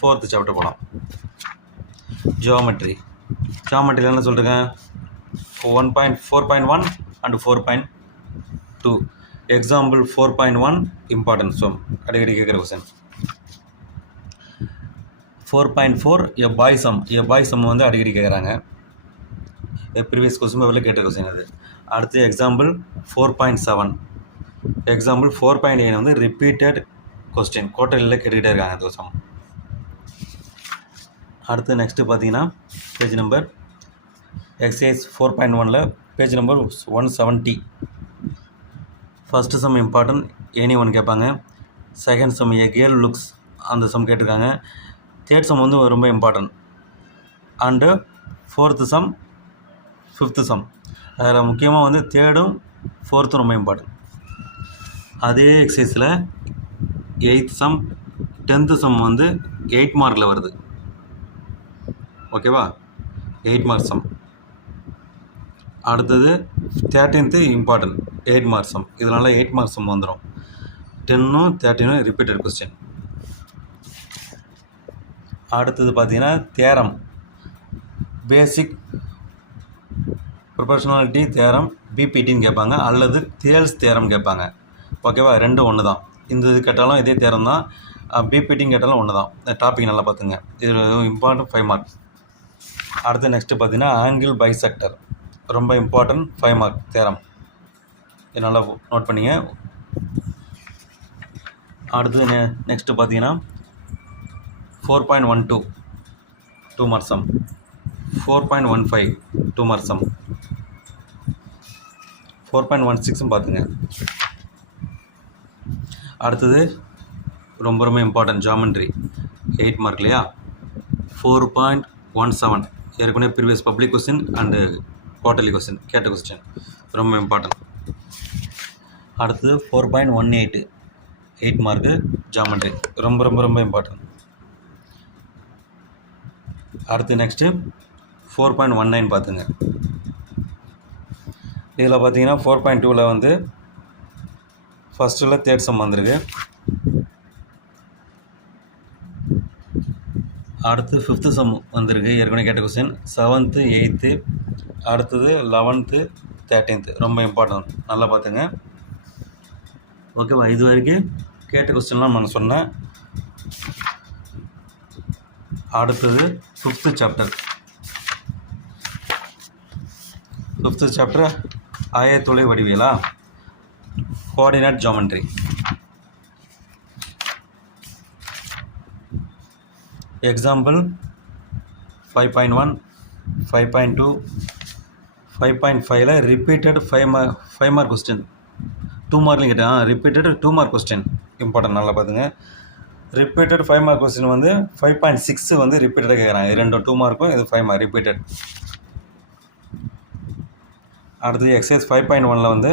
4th chapter போகலாம். Geometry. ஜியோமெட்ரியில் என்ன சொல்லிருக்கேன்? 4.1 அண்ட் 4.2. எக்ஸாம்பிள் 4.1 இம்பார்ட்டன்ட் சம் அடிக்கடி கேட்குற கொஸ்டின். 4.4 எ பாய் சம் வந்து அடிக்கடி கேட்குறாங்க. ப்ரீவியஸ் கொஸ்டின் பேப்பரில் கேட்ட கொஸ்டின் அது. அடுத்து எக்ஸாம்பிள் 4.7. எக்ஸாம்பிள் 4.8 வந்து ரிப்பீட்டட் கொஸ்டின் குவார்ட்டர்லியில் கேட்டுக்கிட்டே இருக்காங்க அந்த சம். அடுத்து நெக்ஸ்ட்டு பார்த்தீங்கன்னா பேஜ் நம்பர் எக்ஸசைஸ் 4.1ல் page number 170. First sum important any one கேட்பாங்க. Second sum a girl looks அந்த சம் கேட்டிருக்காங்க. தேர்ட் சம் வந்து ரொம்ப important. And fourth sum, fifth sum. அதில் முக்கியமாக வந்து தேர்டும் ஃபோர்த்தும் ரொம்ப இம்பார்ட்டன்ட். அதே எக்ஸசைஸில் 8th சம் 10th சம் வந்து 8 மார்க்கில் வருது. ஓகேவா? 8 மார்க் சம். அடுத்தது 13th இம்பார்ட்டன்ட் 8 மார்க் சம். இதனால் 8 மார்க் சம் வந்துடும். 10ம் 13ம் ரிப்பீட்டட் கொஸ்டின். அடுத்தது பார்த்தீங்கன்னா தேரம், பேசிக் ப்ரொபோர்ஷனாலிட்டி தேரம் பிபிடின்னு கேட்பாங்க, அல்லது தேல்ஸ் தேரம் கேட்பாங்க. ஓகேவா? ரெண்டும் ஒன்று தான். இந்த இது கேட்டாலும் இதே தேரம் தான், பிபிடின்னு கேட்டாலும் ஒன்று தான். இந்த டாபிக் நல்லா பார்த்துங்க. இது இம்பார்ட்டன்ட் 5 மார்க். அடுத்து நெக்ஸ்ட்டு பார்த்தீங்கன்னா ஆங்கிள் பைசெக்டர், ரொம்ப இம்பார்ட்டன்ட் 5 மார்க் தேரம். இது நல்லா நோட் பண்ணிங்க. அடுத்து நெக்ஸ்ட்டு பார்த்தீங்கன்னா 4.12 2 மார்க் சம். 4.15 2 mark some. 4.16 பார்த்துங்க. அடுத்தது ரொம்ப ரொம்ப இம்பார்ட்டன்ட் ஜியோமெட்ரி 8 மார்க் இல்லையா? 4.17 ஏற்கனவே previous public question and quarterly question கேட்ட கொஸ்டின், ரொம்ப இம்பார்ட்டன்ட். அடுத்தது 4.18 8 மார்க்கு ஜியோமெட்ரி, ரொம்ப ரொம்ப ரொம்ப இம்பார்ட்டன்ட். அடுத்து நெக்ஸ்ட்டு 4.19 பார்த்துங்க. இதில் பார்த்தீங்கன்னா 4.2ல் வந்து ஃபஸ்ட்டில் தேர்ட் சம் வந்திருக்கு. அடுத்து 5th சம் வந்திருக்கு, ஏற்கனவே கேட்ட கொஸ்டின். 7th 8th, அடுத்தது 11th 13th, ரொம்ப இம்பார்ட்டன்ட். நல்லா பார்த்துங்க. ஓகேவா? இது வரைக்கும் கேட்ட கொஸ்டின்லாம் நான் சொன்னேன். அடுத்தது 5th சாப்டர். 5th சாப்டர் ஆயத்துளை வடிவியலா, கோஆர்டினேட் ஜியோமெட்ரி. எக்ஸாம்பிள் 5.1 5.2 5.5ல் ரிப்பீட்டட் 5 மார்க் கொஸ்டின் 2 மார்க்லையும் கேட்டேன். ரிப்பீட்டட் 2 மார்க் கொஸ்டின் இம்பார்ட்டன்ட், நல்லா பார்த்துங்க. ரிப்பீட்டட் 5 மார்க் கொஸ்டின் வந்து 5.6 வந்து ரிப்பீட்டடாக கேட்குறாங்க. இது 2 மார்க்கும், இது 5 மார்க் ரிப்பீட்டட். அடுத்தது எக்ஸசைஸ் 5.1ல் வந்து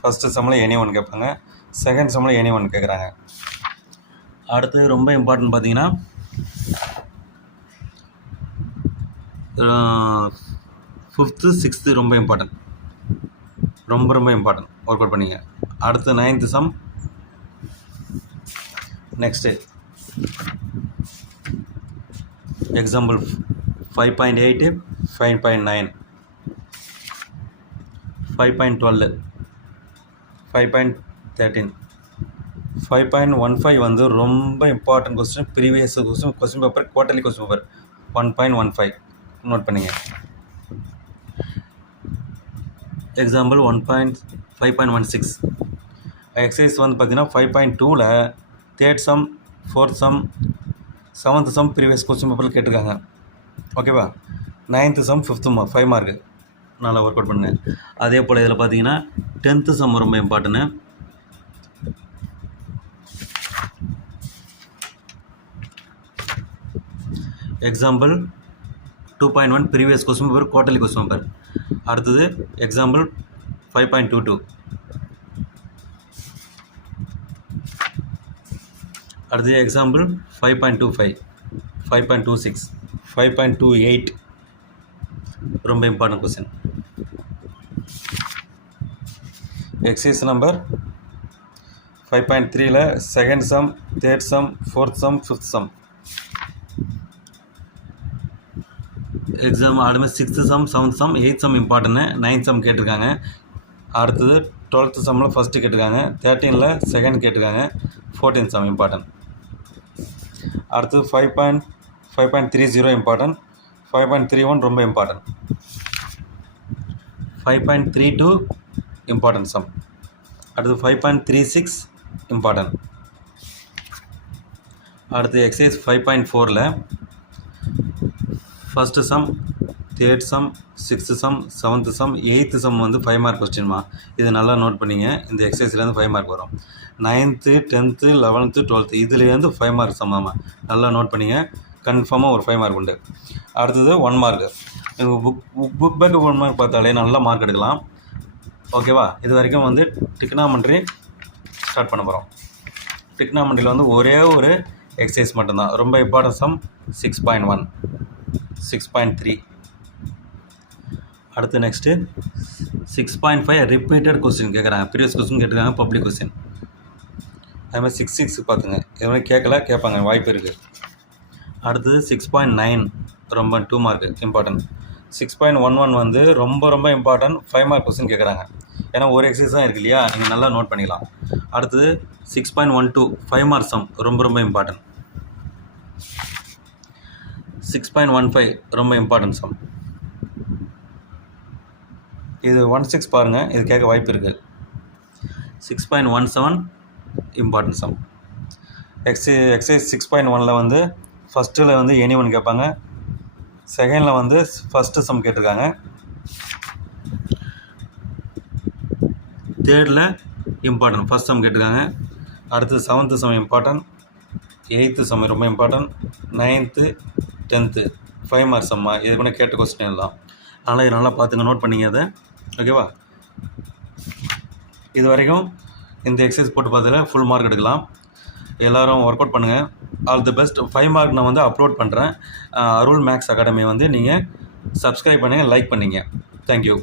ஃபஸ்ட்டு சம்மில் எனி ஒன் கேட்பாங்க, செகண்ட் சம்மில் எனி ஒன் கேட்குறாங்க. அடுத்தது ரொம்ப இம்பார்ட்டன்ட் பார்த்தீங்கன்னா 5th 6th ரொம்ப இம்பார்ட்டன்ட், ரொம்ப ரொம்ப இம்பார்ட்டன்ட். ஒர்க் அவுட் பண்ணிங்க. அடுத்து 9th சம். நெக்ஸ்ட்டு எக்ஸாம்பிள் 5.8 5.9 5.12 5.13 5.15 வந்து ரொம்ப important question. Previous question paper quarterly question paper 1.15 note பண்ணிங்க. எக்ஸாம்பிள் 5.16 எக்ஸசைஸ் வந்து பார்த்தீங்கன்னா 5.2ல் third sum, fourth sum, 7th sum previous question பேப்பரில் கேட்டிருக்காங்க. ஓகேவா? 9th சம் 5th 5 மார்க்கு, நல்லா ஒர்க் அவுட் பண்ணுங்கள். அதே போல் இதில் பார்த்தீங்கன்னா 10th சம் ரொம்ப important. Example 2.1 previous question paper quarterly question paper. அடுத்தது எக்ஸாம்பிள் 5.22. அடுத்தது எக்ஸாம்பிள் 5.25 5.26 5.28 ரொம்ப important question. Exercise number 5.3ல second sum, third sum, fourth sum, fifth sum. Exam almost 6th sum, 7th sum, 8th sum important, 9th sum கேட்டிருக்காங்க. அடுத்தது 12th சம்மில் first கேட்டிருக்காங்க, 13ல் second கேட்டிருக்காங்க, 14th some important. அடுத்தது 5.30 important, 5.31 ரொம்ப important, 5.32 important some. அடுத்து 5.36 important. அடுத்து exercise 5.4ல் first sum, third sum, 6th sum, 7th sum, 8th sum வந்து 5 மார்க் கொஸ்டின்மா. இது நல்லா நோட் பண்ணிங்க. இந்த எக்ஸசைஸ்லேருந்து 5 மார்க் வரும். 9th, 10th, 11th, 12th இதுலேருந்து 5 மார்க் சம்மாமா. நல்லா நோட் பண்ணிங்க. கன்ஃபார்மாக ஒரு 5 மார்க் உண்டு. அடுத்தது 1 மார்க்கு. புக் பேக் 1 மார்க் பார்த்தாலே நல்லா மார்க் எடுக்கலாம். ஓகேவா? இது வரைக்கும் வந்து டிக்னாமெண்ட்ரி ஸ்டார்ட் பண்ண போகிறோம். டிக்னாமெண்ட்ரியில் வந்து ஒரே ஒரு எக்ஸசைஸ் மட்டும்தான். ரொம்ப இம்பார்ட்டன்ட் சம் 6.1, 6.3. அடுத்து நெக்ஸ்ட்டு 6.5 ரிப்பீட்டட் கொஸ்டின் கேட்குறாங்க. ப்ரீவியஸ் கொஸ்டின் கேட்டிருக்காங்க, பப்ளிக் கொஸ்டின். அதுமாதிரி 6 பார்த்துங்க. இது மாதிரி கேட்பாங்க, வாய்ப்பு இருக்குது. அடுத்தது 6.9 ரொம்ப 2 மார்க்கு இம்பார்ட்டன்ட். 6.11 வந்து ரொம்ப இம்பார்ட்டன்ட், 5 மார்க் கொஸ்டின் கேட்குறாங்க. ஏன்னா ஒரு எக்ஸசைஸ் தான் இருக்குது இல்லையா, நீங்கள் நல்லா நோட் பண்ணிக்கலாம். அடுத்தது 6.12 5 மார்க் சம் ரொம்ப இம்பார்ட்டன்ட். 6.15 ரொம்ப இம்பார்ட்டன்ட் சம். இது 16 பாருங்கள், இது கேட்க வாய்ப்பு இருக்குது. 6.17 இம்பார்ட்டன்ட் சம். எக்ஸசைஸ் 6.1ல் வந்து ஃபஸ்ட்டில் வந்து எனி ஒன் கேட்பாங்க, செகண்டில் வந்து ஃபஸ்ட்டு சம் கேட்டிருக்காங்க, தேர்டில் இம்பார்ட்டன்ட் ஃபஸ்ட் சம் கேட்டிருக்காங்க. அடுத்தது 7th sum important, 8th sum ரொம்ப இம்பார்ட்டன்ட், 9th, 10th 5 மார்க் சம்மா. இது கூட கேட்ட கொஸ்டின் தான். அதனால் இது நல்லா பார்த்துங்க, நோட் பண்ணிங்க அதை. ஓகேவா? இது வரைக்கும் இந்த எக்ஸசைஸ் போட்டு பார்த்ததில் ஃபுல் மார்க் எடுக்கலாம். எல்லோரும் ஒர்க் அவுட் பண்ணுங்கள். All the best. 5 மார்க் நான் வந்து அப்லோட் பண்ணுறேன். அருள் மேக்ஸ் அகாடமி வந்து நீங்கள் சப்ஸ்கிரைப் பண்ணுங்கள், லைக் பண்ணிங்க. தேங்க்யூ.